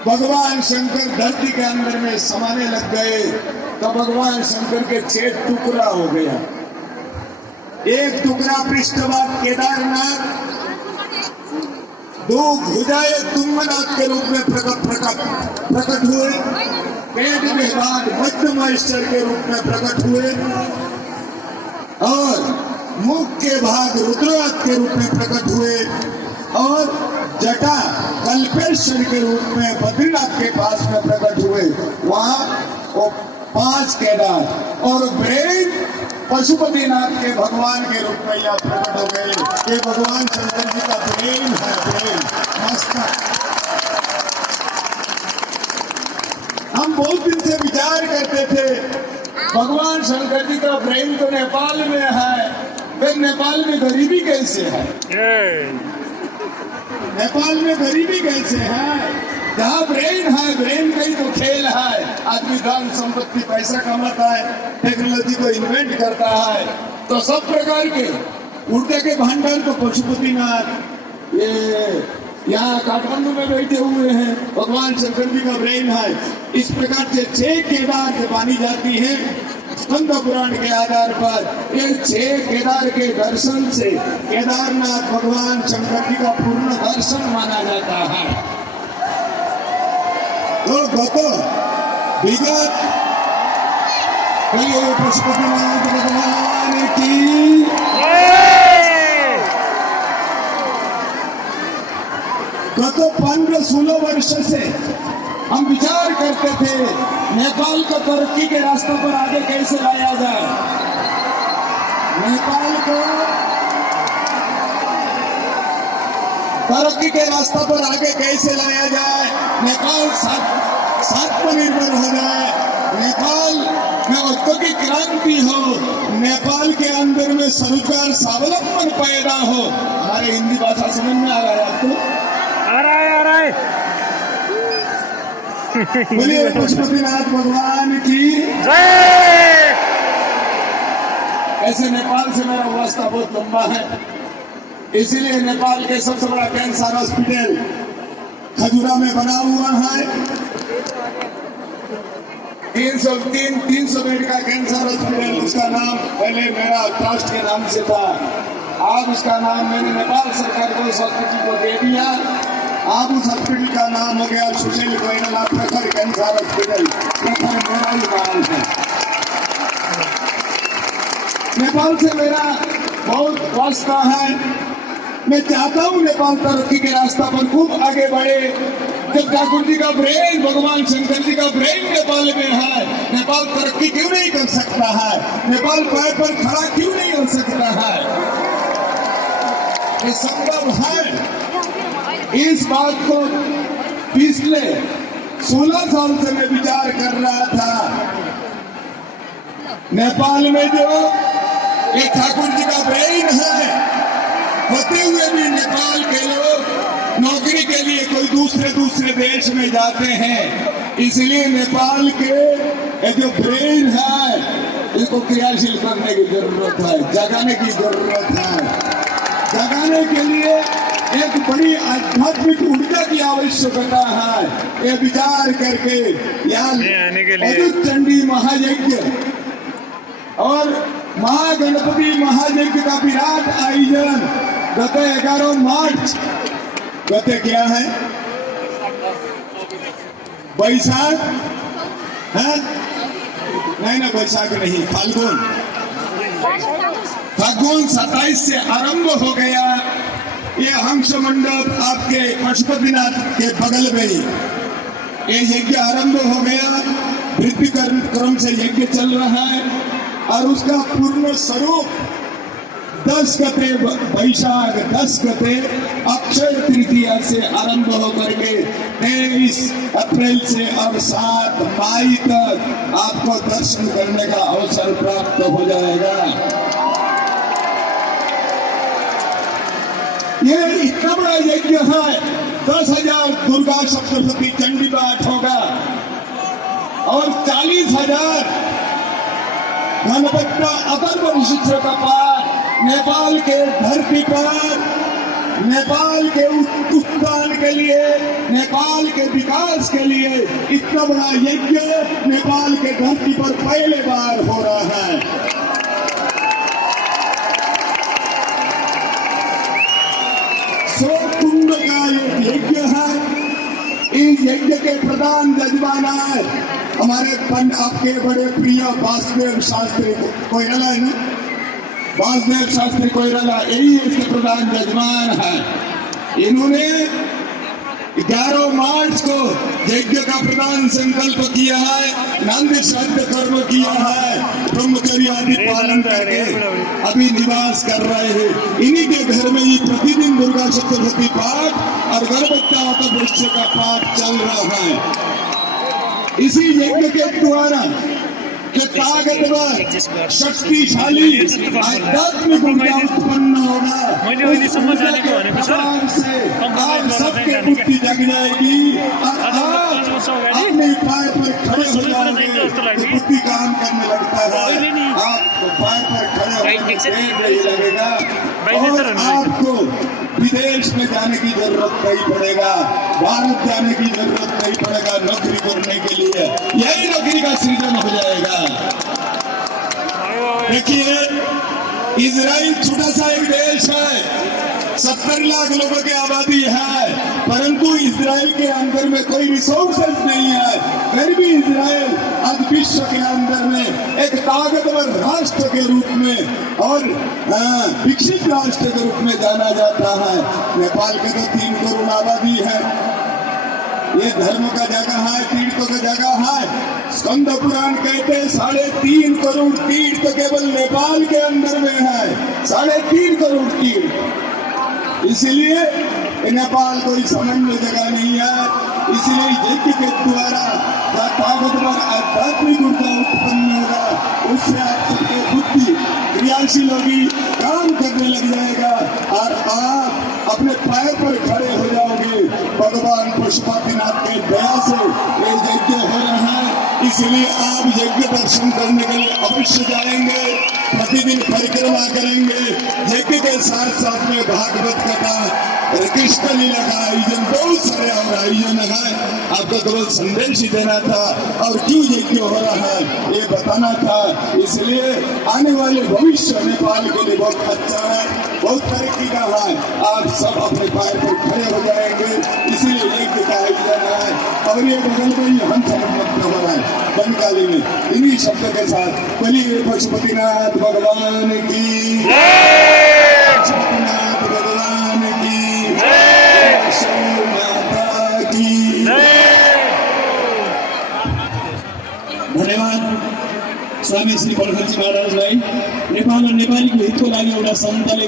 भगवान शंकर धरती के अंदर में समाने लग गए तो भगवान शंकर के 6 टुकड़ा हो गया। एक टुकड़ा पृष्ठभाग केदारनाथ, 2 भुजाएं तुंगनाथ के रूप में प्रकट हुए, पेट में भाग मध्य महेश्वर के रूप में प्रकट हुए और मुख के भाग रुद्रनाथ के रूप में प्रकट हुए और जटा कल्पेश्वर के रूप में बद्रीनाथ के पास में प्रकट हुए। वहां वो 5 केदार और ब्रेन पशुपतिनाथ के भगवान के रूप में यह प्रकट हो गए। ये भगवान शंकर जी का ब्रेन है, ब्रेन मस्तक। हम बहुत दिन से विचार करते थे भगवान शंकर जी का ब्रेन तो नेपाल में है, फिर नेपाल में गरीबी कैसे है? नेपाल में गरीबी कैसे है? जहाँ ब्रेन है, ब्रेन का ही तो खेल है। आदमी धन संपत्ति पैसा कमाता है, टेक्नोलॉजी को इन्वेंट करता है, तो सब प्रकार के ऊर्जा के भंडार तो पशुपतिनाथ ये यहाँ काठमांडू में बैठे हुए हैं, भगवान शंकर जी का ब्रेन है। इस प्रकार से 6 केदार मानी जाती है स्कंद पुराण के आधार पर। ये 6 केदार के दर्शन से केदारनाथ भगवान शंकर जी का पूर्ण दर्शन माना जाता है। तो गतो विगत पशुपतिनाथ भगवान की गत 15-16 वर्ष से हम विचार करते थे नेपाल को तरक्की के रास्ते पर आगे कैसे लाया जाए। नेपाल को तरक्की के रास्ते पर आगे कैसे लाया जाए, नेपाल आत्मनिर्भर हो जाए, नेपाल में औद्योगिक क्रांति हो, नेपाल के अंदर में स्वरोजगार स्वावलंबन पैदा हो। हमारे हिंदी भाषा समझ में आ रहा है आपको? आ रहा है। बोलिए पशुपतिनाथ भगवान की जय। ऐसे नेपाल से मेरा वास्ता बहुत लंबा है, इसीलिए नेपाल के सबसे बड़ा कैंसर हॉस्पिटल खजुरा में बना हुआ है। 300 बेड का कैंसर हॉस्पिटल, उसका नाम पहले मेरा ट्रस्ट के नाम से था, आज उसका नाम मैंने नेपाल सरकार को उस हॉस्पिटल को दे दिया। अब उस हॉस्पिटल का नाम हो गया सुशील कोइराला प्रखर कैंसर हॉस्पिटल। प्रखर मेरा ही नाम है। नेपाल से मेरा बहुत वास्ता है। मैं चाहता हूँ नेपाल तरक्की के रास्ता पर खूब आगे बढ़े। जब ठाकुर जी का ब्रेन, भगवान शंकर जी का ब्रेन नेपाल में है, नेपाल तरक्की क्यों नहीं कर सकता है? नेपाल पैर पर खड़ा क्यों नहीं हो सकता है? ये संभव है। इस बात को पिछले 16 साल से मैं विचार कर रहा था। नेपाल में जो ये ठाकुर जी का ब्रेन है, होते हुए भी नेपाल के लोग नौकरी के लिए कोई दूसरे देश में जाते हैं। इसलिए नेपाल के ये जो ब्रेन है, इसको क्रियाशील करने की जरूरत है, जगाने की जरूरत है। जगाने के लिए एक बड़ी आध्यात्मिक ऊर्जा की आवश्यकता है। ये विचार करके यहाँ चंडी महायज्ञ और महागणपति महायज्ञ का विराट आयोजन गत 11 मार्च, गत क्या है, बैसाख है? नहीं, बैसाख नहीं, फाल्गुन 27 से आरंभ हो गया। ये हंस मंडप आपके पशुपतिनाथ के बगल में ही ये यज्ञ आरंभ हो गया। वृद्धि क्रम से यज्ञ चल रहा है और उसका पूर्ण स्वरूप 10 गते बैशाख, 10 गते अक्षय तृतीया से आरंभ होकर के 23 अप्रैल से और 7 मई तक आपको दर्शन करने का अवसर प्राप्त हो जाएगा। ये इतना बड़ा यज्ञ है। 10,000 दुर्गा सप्तशती चंडी पाठ होगा और 40,000 गणपति अथर्व विशिष्ट का पाठ नेपाल के धरती पर नेपाल के उत्थान के लिए, नेपाल के विकास के लिए इतना बड़ा यज्ञ नेपाल के धरती पर पहले बार हो रहा है। सो कुंभ का एक यज्ञ है। इस यज्ञ के प्रधान जजमान है हमारे आपके बड़े प्रिय वासुदेव शास्त्री कोइराला है ना, वासुदेव शास्त्री कोइराला, यही इसके प्रधान जजमान है। इन्होंने 11 मार्च को यज्ञ का प्रधान संकल्प किया है, नंद श्राद्ध कर्म किया है, ब्रह्मचर्य आदि पालन करके अभी निवास कर रहे हैं। इन्हीं के घर में ही प्रतिदिन दुर्गा सप्तशती पाठ और गर्भवती वृक्ष का पाठ चल रहा है। इसी यज्ञ के द्वारा के ताकतवर शक्तिशाली आध्यात्मिक ऊर्जा उत्पन्न होगा। आप सबके बुद्धि जग जाएगी और आप अपने पैर पर खड़े हो जाओगे तो बुद्धि काम करने लगता है। आपको पैर पर खड़े होने देर नहीं लगेगा और आपको विदेश में जाने की जरूरत नहीं पड़ेगा, भारत जाने की जरूरत नहीं पड़ेगा नौकरी करने के लिए। यही नौकरी का सृजन हो जाएगा। देखिए, इजराइल छोटा सा एक देश है, 70 लाख लोगों की आबादी है, परंतु इजराइल के अंदर में कोई रिसोर्सेज नहीं है। फिर भी इजराइल आज विश्व के अंदर में एक ताकतवर राष्ट्र के रूप में और विकसित राष्ट्र के रूप में जाना जाता है। नेपाल के तो 3 करोड़ आबादी है, ये धर्म का जगह है, तीर्थों का जगह है। स्कंद पुराण कहते हैं 3.5 करोड़ तीर्थ केवल नेपाल के अंदर में है, 3.5 करोड़ तीर्थ। इसलिए नेपाल कोई सामान्य जगह नहीं है। इसलिए यज्ञ के द्वारा ताकतवर आध्यात्मिक ऊर्जा उत्पन्न होगा, उससे आप सबके बुद्धि क्रियाशील होगी, काम करने लग जाएगा और आप अपने पैर पर खड़े हो जाओगे। भगवान पशुपतिनाथ के दया से ये यज्ञ हो रहा है, इसलिए आप यज्ञ दर्शन करने के लिए अवश्य जाएंगे, प्रतिदिन परिक्रमा करेंगे। यज्ञ के साथ साथ में भागवत कथा, कृष्ण लीला का आयोजन, बहुत सारे और आयोजन है। आपको केवल संदेश ही देना था और क्यों यज्ञ हो रहा है ये बताना था। इसलिए आने वाले भविष्य नेपाल के लिए बहुत अच्छा है, बहुत तरक्की का है। आप सब अपने पैर पर खड़े हो जाएंगे, इसीलिए यज्ञ का आयोजन है। और ये बगल में ही हम सब मंत्र हो रहा है बंगाली में, इन्हीं शब्द के साथ बोलिए पशुपतिनाथ भगवान की, पशुपतिनाथ भगवान की, माता की। धन्यवाद स्वामी श्री बलखजी महाराजलाई। नेपाल र नेपालीको हितको लागि एउटा सन्तले